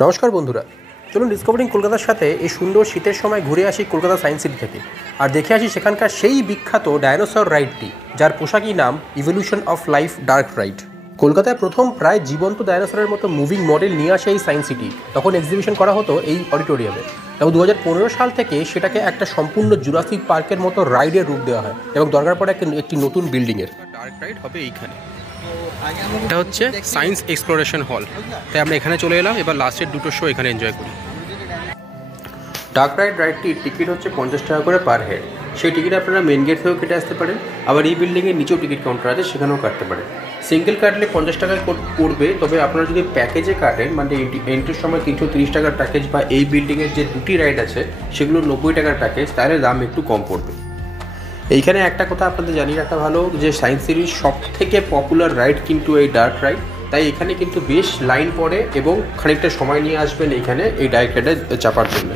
নমস্কার বন্ধুরা, চলুন ডিসকভারিং কলকাতার সাথে এই সুন্দর শীতের সময় ঘুরে আসি কলকাতা সায়েন্স সিটি থেকে আর দেখে আসি সেখানকার সেই বিখ্যাত ডায়নোসর রাইডটি, যার পোশাকি নাম evolution of life dark ride. কলকাতায় প্রথম প্রায় জীবন্ত ডায়নোসরের মতো মুভিং মডেল নিয়ে আসে এই সায়েন্স সিটি। তখন এক্সিবিশন করা হতো এই অডিটোরিয়ামে, এবং 2015 সাল থেকে সেটাকে একটা সম্পূর্ণ জুরাসিক পার্কের মতো রাইডের রূপ দেওয়া হয় এবং দরকার পড়ে একটি নতুন বিল্ডিংয়ের। ডার্ক রাইড হবে এইখানে, এটা হচ্ছে সায়েন্স এক্সপ্লোরেশন হল, তাই আমরা এখানে চলে এলাম। এবার লাস্টের দুটো শো এখানে এনজয় করি। ডার্ক রাইডটির টিকিট হচ্ছে 50 টাকা করে পার হেড। সেই টিকিট আপনারা মেন গেট থেকেও কেটে আসতে পারেন, আবার এই বিল্ডিংয়ের নিচেও টিকিট কাউন্টার আছে, সেখানেও কাটতে পারেন। সিঙ্গেল কাটলে 50 টাকায় পড়বে, তবে আপনারা যদি প্যাকেজে কাটেন, মানে এন্ট্রির সময় 330 টাকার প্যাকেজ বা এই বিল্ডিংয়ের যে দুটি রাইড আছে সেগুলো 90 টাকার প্যাকেজ, তাহলে দাম একটু কম পড়বে। এইখানে একটা কথা আপনাদের জানিয়ে রাখা ভালো যে সায়েন্স সিটির সব থেকে পপুলার রাইড কিন্তু এই ডার্ক রাইড, তাই এখানে কিন্তু বেশ লাইন পড়ে এবং খানিকটা সময় নিয়ে আসবেন এইখানে এই ডার্ক রাইডে চাপার জন্য।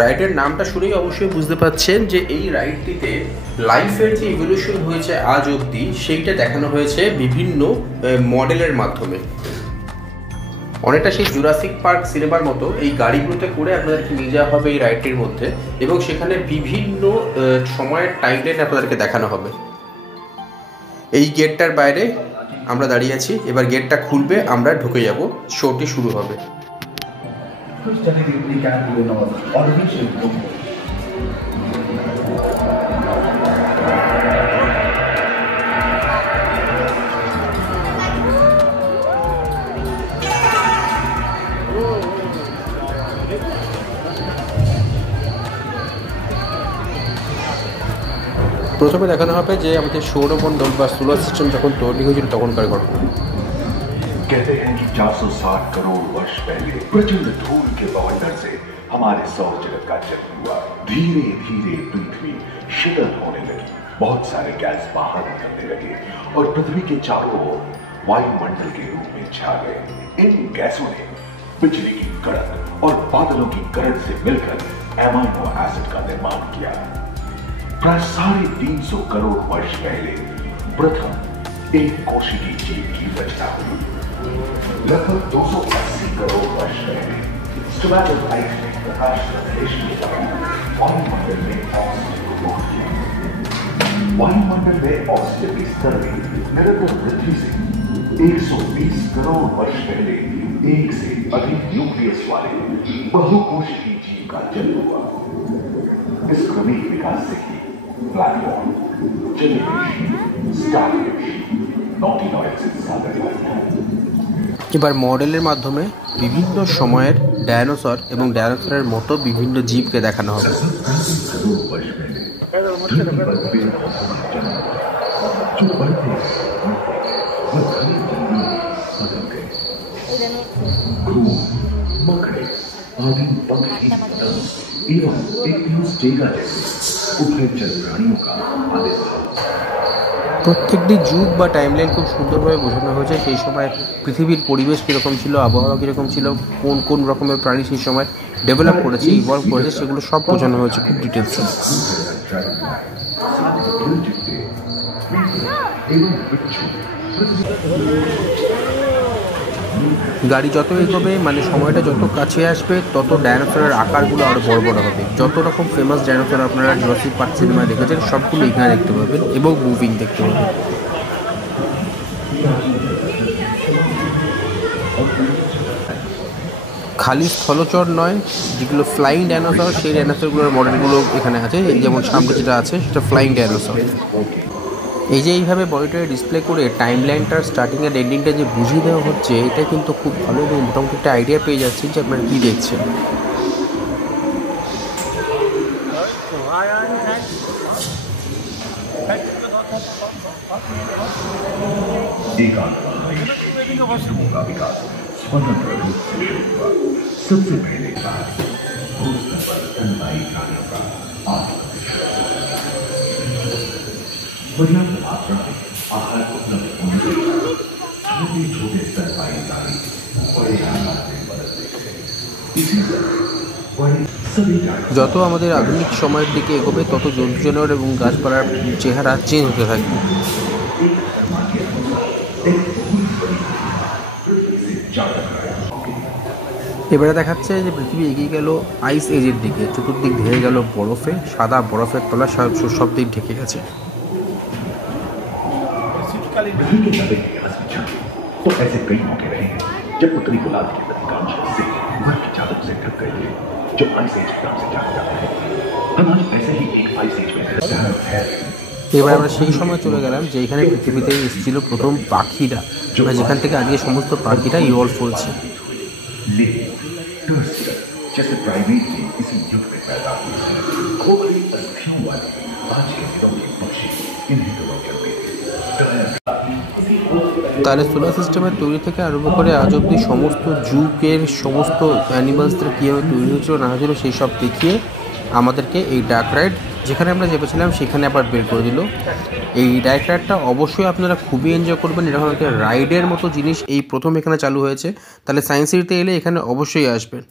রাইডের নামটা শুনেই অবশ্যই বুঝতে পারছেন যে এই রাইডটিতে লাইফের যে ইভলিউশন হয়েছে আজ অবধি সেইটা দেখানো হয়েছে বিভিন্ন মডেলের মাধ্যমে। অনেকটা সেই জুরাসিক পার্ক সিনেমার মতো এই গাড়িগুলোতে করে আপনাদেরকে নিয়ে যাওয়া হবে এই রাইডটির মধ্যে, এবং সেখানে বিভিন্ন সময়ের টাইমলাইন আপনাদেরকে দেখানো হবে। এই গেটটার বাইরে আমরা দাঁড়িয়ে আছি, এবার গেটটা খুলবে, আমরা ঢুকে যাব, শোটি শুরু হবে। প্রথমে দেখানো হবে যে আমাদের সৌরমণ্ডল বা সোলার সিস্টেম যখন তৈরি হয়েছিল তখনকার ঘটনা। कहते हैं कि 460 करोड़ वर्ष पहले प्रचंड धूल के बवंडर से हमारे सौर जगत का जन्म हुआ। धीरे धीरे पृथ्वी शीतल होने लगी, बहुत सारे गैस बाहर निकलने लगे और पृथ्वी के चारों ओर वायुमंडल के रूप में छा गए। इन गैसों ने बिजली की कड़क और बादलों की करंट से मिलकर एमाइनो एसिड का निर्माण किया। प्राय 350 करोड़ वर्ष पहले प्रथम एक कोशिकी जीव की रचना हुई। लगभग 280 करोड़ वर्ष पहले स्टोमैटोलाइट ने प्रकाश संश्लेषण के दौरान वायुमंडल में ऑक्सीजन को रोक दिया। वायुमंडल में ऑक्सीजन के स्तर में निरंतर वृद्धि से 120 करोड़ वर्ष पहले एक से अधिक न्यूक्लियस वाले बहुकोशिकीय जीव का जन्म हुआ। इस क्रमिक विकास से ही प्लैटफॉर्म, जेलीफिश, स्टारफिश, नॉटिनॉइड्स सागर लाया। এবার মডেলের মাধ্যমে বিভিন্ন সময়ের ডায়নোসর এবং ডায়নোসরের মতো বিভিন্ন জীবকে দেখানো হবে। প্রত্যেকটি যুগ বা টাইমলাইন খুব সুন্দরভাবে বোঝানো হয়েছে। সেই সময় পৃথিবীর পরিবেশ কীরকম ছিল, আবহাওয়া কীরকম ছিল, কোন কোন রকমের প্রাণী সেই সময় ডেভেলপ করেছে, ইভলভ করেছে, সেগুলো সব বোঝানো হয়েছে খুব ডিটেলসে। গাড়ি যত এগোবে, মানে সময়টা যত কাছে আসবে, তত ডায়নোসরের আকারগুলো আরও বড় বড় হবে। যত রকম ফেমাস ডায়নোসর আপনারা জুরাসিক পার্ক সিনেমায় দেখেছেন সবগুলো এখানে দেখতে পাবেন এবং মুভিং দেখতে পাবেন। খালি স্থলচর নয়, যেগুলো ফ্লাইং ডায়নোসর, সেই ডায়নোসরগুলোর মডেলগুলো এখানে আছে। যেমন সামনে যেটা আছে সেটা ফ্লাইং ডায়নোসর। এই যে এইভাবে বডিটাকে ডিসপ্লে করে টাইমলাইনটার স্টার্টিং অ্যান্ড এন্ডিংটা যে বুঝিয়ে দেওয়া হচ্ছে, এটা কিন্তু খুব ভালো এবং মোটামুটি একটা আইডিয়া পেয়ে যাচ্ছি যে আপনারা কী দেখছেন। सबसे पहले बात स्तनपायी प्राणियों का पर्याप्त मात्रा में आहार उपलब्ध होने के कारण छोटे छोटे स्तनपायी प्राणी बड़े आकार में बदलते थे। इसी तरह बड़े सभी যত আমাদের আধুনিক সময়ের দিকে এগোবে, তত জন্তু জানোয়ার এবং গাছপালার চেহারা চেঞ্জ হতে থাকবে। এবারে দেখাচ্ছে যে পৃথিবী এগিয়ে গেল আইস এজের দিকে, চতুর্দিক ঢেকে গেল বরফে, সাদা বরফের তলা সব দিক ঢেকে গেছে। तो ऐसे कई मौके रहे हैं जब उत्तरी गोलार्ध के अधिकांश हिस्से बर्फ की चादर से ढक गए थे, जो आइस एज के नाम से जाना जाता है। हम आज ऐसे ही एक आइस एज में है। এবার আমরা সেই সময় চলে গেলাম যেখানে পৃথিবীতে এসেছিল প্রথম পাখিরা, যেখান থেকে আজকে সমস্ত পাখিরা ইভলভ করেছে। जैसे प्राइमेट के इसी युग में पैदा हुए थे, खोखली अस्थियों वाले आज के दिनों के पक्षी इन्हीं दिनों चलते थे। তাহলে সোলার সিস্টেমের তৈরি থেকে আরম্ভ করে আজ অব্দি সমস্ত যুগের সমস্ত অ্যানিমালসদের কীভাবে তৈরি হয়েছিল না হয়েছিল সেই সব দেখিয়ে আমাদেরকে এই ডার্ক রাইড, যেখানে আমরা চেপেছিলাম সেখানে আবার বের করে দিল। এই ডার্ক রাইডটা অবশ্যই আপনারা খুবই এনজয় করবেন। এরকম একটা রাইডের মতো জিনিস এই প্রথম এখানে চালু হয়েছে, তাহলে সায়েন্স সিটিতে এলে এখানে অবশ্যই আসবেন।